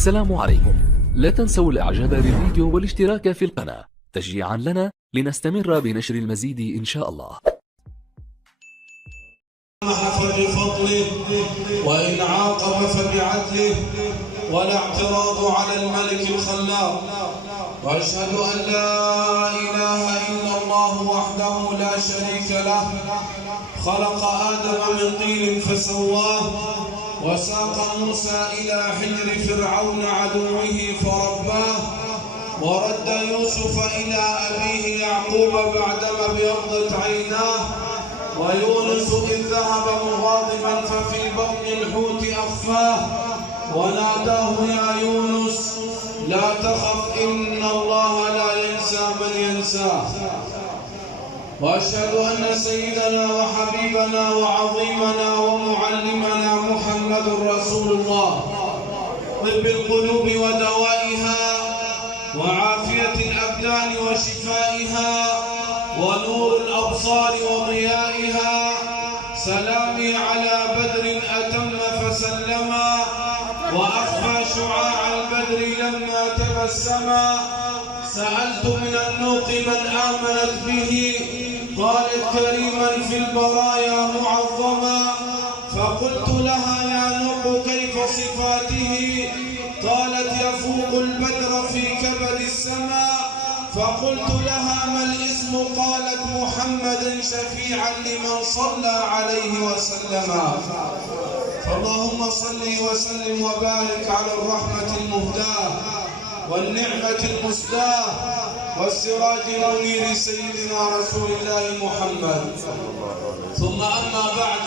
السلام عليكم. لا تنسوا الاعجاب بالفيديو والاشتراك في القناة تشجيعا لنا لنستمر بنشر المزيد إن شاء الله. فبفضله وإن عاقب فبعدله ولا اعتراض على الملك الخلاق. وأشهد أن لا إله إلا الله وحده لا شريك له خلق آدم من طين فسواه وساق موسى إلى حجر فرعون عدوه فرباه ورد يوسف إلى أبيه يعقوب بعدما ابيضت عيناه ويونس إذ ذهب مغاضبا ففي بطن الحوت أخفاه وناداه يا يونس لا تخف إن الله لا ينسى من ينساه. وأشهد أن سيدنا وحبيبنا وعظيمنا ومعلمنا محمد رسول الله طب القلوب ودوائها وعافية الأبدان وشفائها ونور الأبصار وضيائها. سلامي على بدر أتم فسلما وأخفى شعاع البدر لما تبسما. سألت من النوق من آمنت به قالت كريما في البرايا معظما. فقلت لها يا نوق كيف صفاته قالت يفوق البدر في كبد السماء. فقلت لها ما الاسم قالت محمدا شفيعا لمن صلى عليه وسلم. فاللهم صل وسلم وبارك على الرحمة المهداة والنعمة المسداة والسراج المنير سيدنا رسول الله محمد. ثم أما بعد،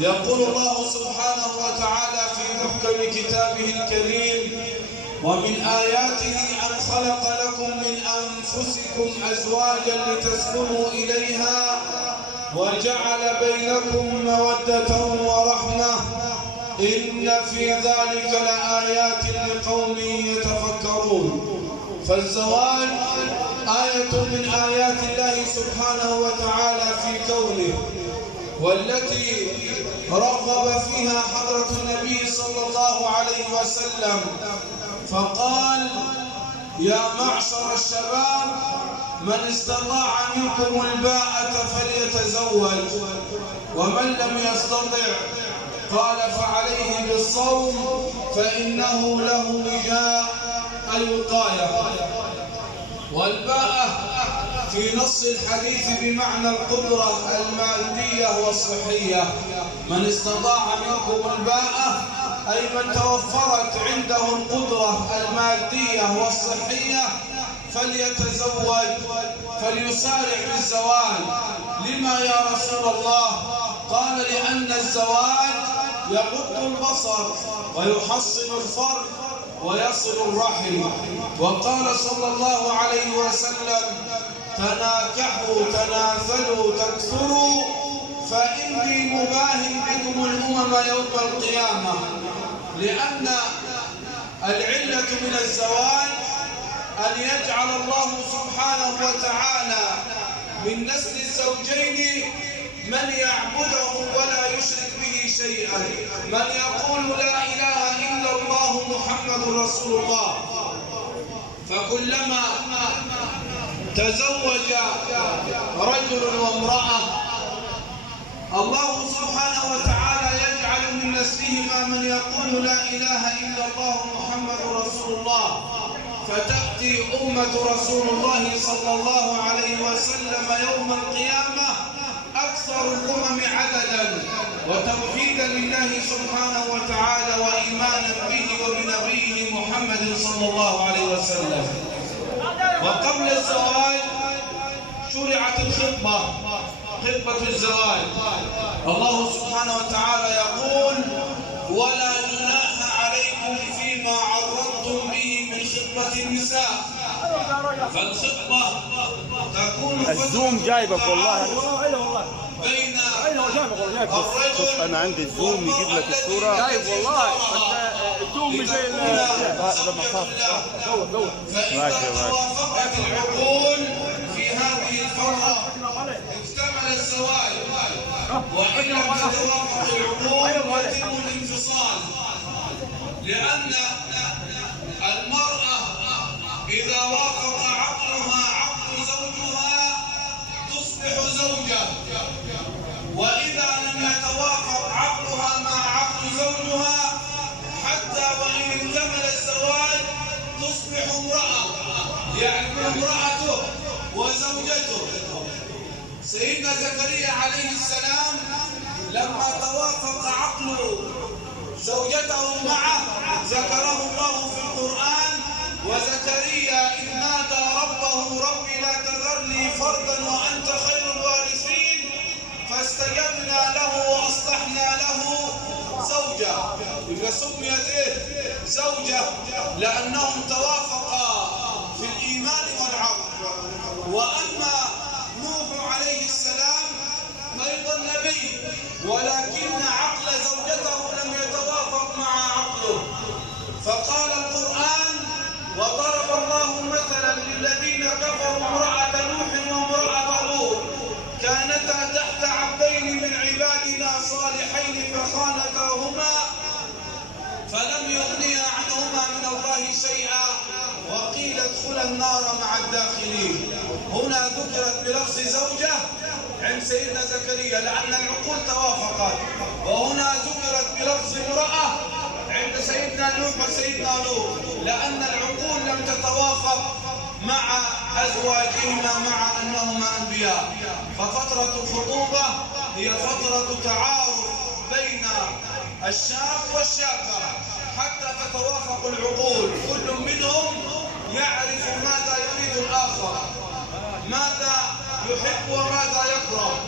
يقول الله سبحانه وتعالى في محكم كتابه الكريم ومن آياته أن خلق لكم من أنفسكم أزواجا لتسكنوا إليها وجعل بينكم مودة ورحمة إن في ذلك لآيات لقوم يتفكرون. فالزواج آية من آيات الله سبحانه وتعالى في كونه، والتي رغب فيها حضرة النبي صلى الله عليه وسلم فقال يا معشر الشباب من استطاع منكم الباءة فليتزوج ومن لم يستطع قال فعليه بالصوم فإنه له وجاء الوقاية. والباءة في نص الحديث بمعنى القدرة المادية والصحية. من استطاع منكم الباءة أي من توفرت عنده القدرة المادية والصحية فليتزوج فليسارع بالزواج. لما يا رسول الله؟ قال لأن الزواج يغض البصر ويحصن الفرج ويصل الرحم. وقال صلى الله عليه وسلم تناكحوا تناثلوا تكثروا فإني مباهن بكم الأمم يوم القيامة. لأن العلة من الزواج أن يجعل الله سبحانه وتعالى من نسل الزوجين من يعبده ولا يشرك به شيئا، من يقول لا إله إلا الله محمد رسول الله. فكلما تزوج رجل وامرأة الله سبحانه وتعالى يجعل من نسلهما من يقول لا إله إلا الله محمد رسول الله. فتأتي أمة رسول الله صلى الله عليه وسلم يوم القيامة أكثر الأمم عددا وتوحيدا لله سبحانه وتعالى وإيمانا به وبنبيه محمد صلى الله عليه وسلم. وقبل الزواج شرعت الخطبة، خطبة الزواج. الله سبحانه وتعالى يقول ولا جناح عليكم فيما عرضتم به من خطبة النساء. فالخطبة تكون الزوم جايبك والله بين شوف انا عندي الزوم يجيب لك الصوره جايب والله الزوم مش زي لما خاف فإذا توافقت العقول في هذه الفترة اكتمل الزواج، وإن لم تتوافق العقول يتم الانفصال. لأن اكتمل الزواج تصبح امرأة، يعني امرأته وزوجته. سيدنا زكريا عليه السلام لما توافق عقل زوجته معه ذكره الله في القرآن: وزكريا إذ نادى ربه رب لا تذرني فردا وأنت خير الوارثين فاستجبنا له وأصلحنا له زوجة. فسميت زوجة لأنهم توافقا في الإيمان والعقل. وأما نوح عليه السلام أيضا نبي، ولكن عقل زوجته لم يتوافق مع عقله، فقال القرآن: وضرب الله مثلا للذين كفروا امرأة نوح وامرأة لوط كانتا تحت عبدين من عبادنا صالحين فخانتاهما فلم يغنيا عنهما من الله شيئا وقيل ادخلا النار مع الداخلين. هنا ذكرت بلفظ زوجة عند سيدنا زكريا لأن العقول توافقت، وهنا ذكرت بلفظ امرأة عند سيدنا نوح وسيدنا لوط لأن العقول لم تتوافق مع أزواجهما مع أنهما أنبياء. ففترة الخطوبة هي فترة تعارف بين الشاب والشابة حتى تتوافق العقول، كل منهم يعرف ماذا يريد الآخر، ماذا يحب وماذا يكره،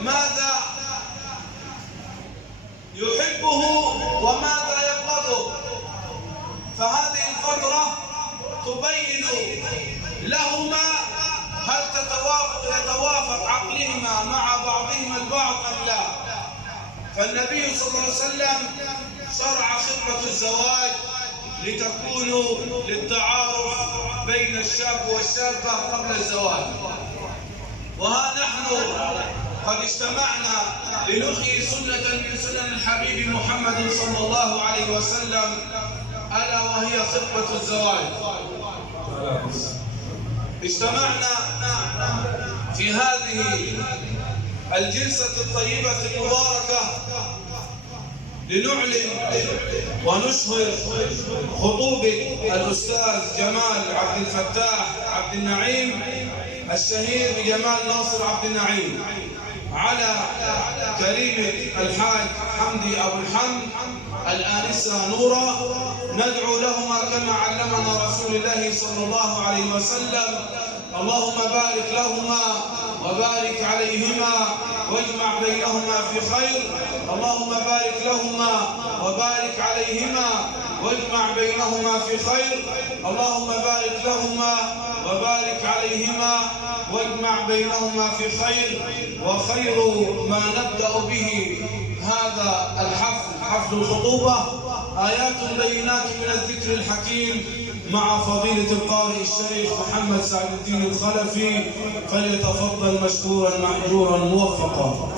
ماذا يحبه وماذا يبغضه. فهذه الفترة تبين لهما هل يتوافق عقلهما مع بعضهما البعض أم لا. فالنبي صلى الله عليه وسلم شرع خطبة الزواج لتكون للتعارف بين الشاب والشابة قبل الزواج. وها نحن قد اجتمعنا لنحيي سنة من سنن الحبيب محمد صلى الله عليه وسلم ألا وهي خطبة الزواج. اجتمعنا في هذه الجلسة الطيبة المباركة لنعلن ونشهر خطوبة الأستاذ جمال عبد الفتاح عبد النعيم الشهير بجمال ناصر عبد النعيم على كريمة الحاج حمدي أبو الحمد الآنسة نورة. ندعو لهما كما علمنا رسول الله صلى الله عليه وسلم: اللهم بارك لهما وبارك عليهما واجمع بينهما في خير. اللهم بارك لهما وبارك عليهما واجمع بينهما في خير. اللهم بارك لهما وبارك عليهما واجمع بينهما في خير. وخير ما نبدأ به هذا الحفل، حفل الخطوبة، آيات بينات من الذكر الحكيم مع فضيلة القارئ الشريف محمد سعد الدين الخلفي، فليتفضل مشكورا مأجورا موفقا.